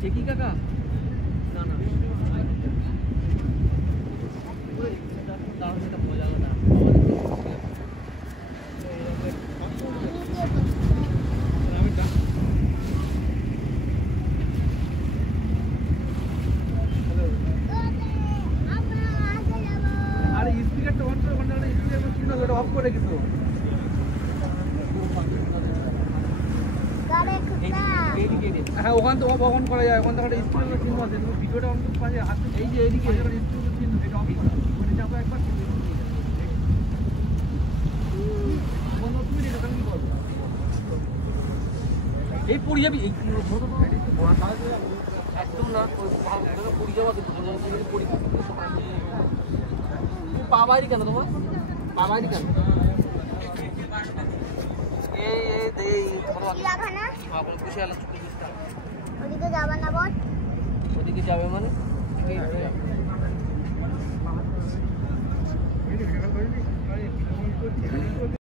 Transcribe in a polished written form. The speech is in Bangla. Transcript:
চেকি কাকা না না মজা আলাদা অফ করে কিন্তু হ্যাঁ ওখান তো অন করা যায় ওখান থেকে স্ক্রিনের চিহ্ন আছে তুমি ভিডিওটা অন করতে পারবে হাত এই যে এইদিকে স্ক্রিনের চিহ্ন এটা অফ করা মানে যাবো একবার বন্ধ তুমি এটা কি করবে এই পড়ে যাবি এই একদম না পড়ে যাওয়া পড়ি পা বাইরে কেন তোমার পা বাইরে কেন ওদিকে যাবে না বল ওদিকে যাবে মানে